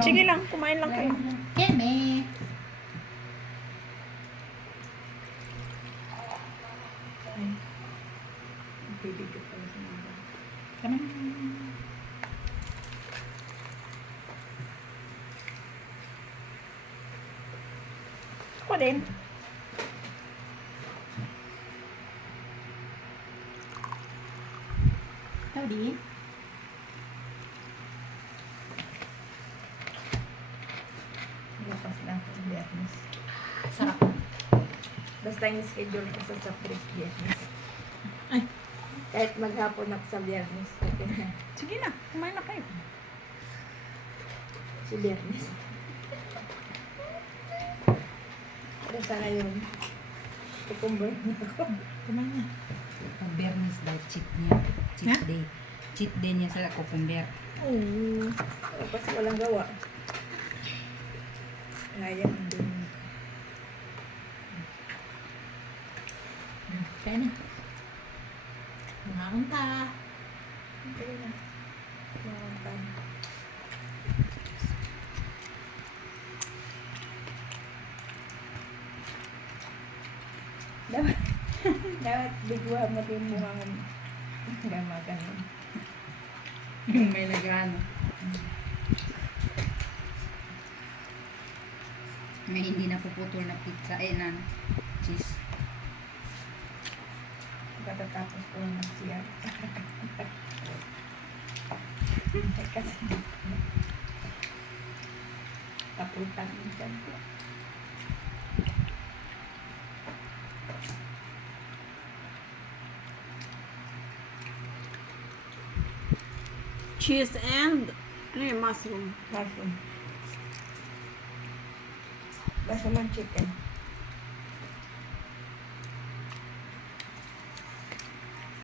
Sige lang, kumain lang kayo. Keme. Bibigyan pala sa mga. Keme. Ako din. Ikaw din. Bukas lang sa Biyernes. Sarap. Basta yung schedule ko sa Sapres Biyernes. Ay. Kahit maghapon ako sa Biyernes. Okay na. Sige na, kumain na kayo. Si Biyernes. Pero sa ngayon, kukumbar na ako. Kumain na. Pag Bernis daw, cheat niya. Cheat Ha? day. Cheat day niya sa cucumber. Oo. Kasi walang gawa. Sayang din. Kaya na. Kumain ka. Okay na. Mamatay. Dapat, dapat bigwa mo din mo ang gamagan. Yung may nagano. May hindi napuputol na pizza. Na cheese. Pagkatapos ko ng siya. Kasi taputan minsan ko. Cheese and ano yung mushroom. Mushroom. Basta man chicken.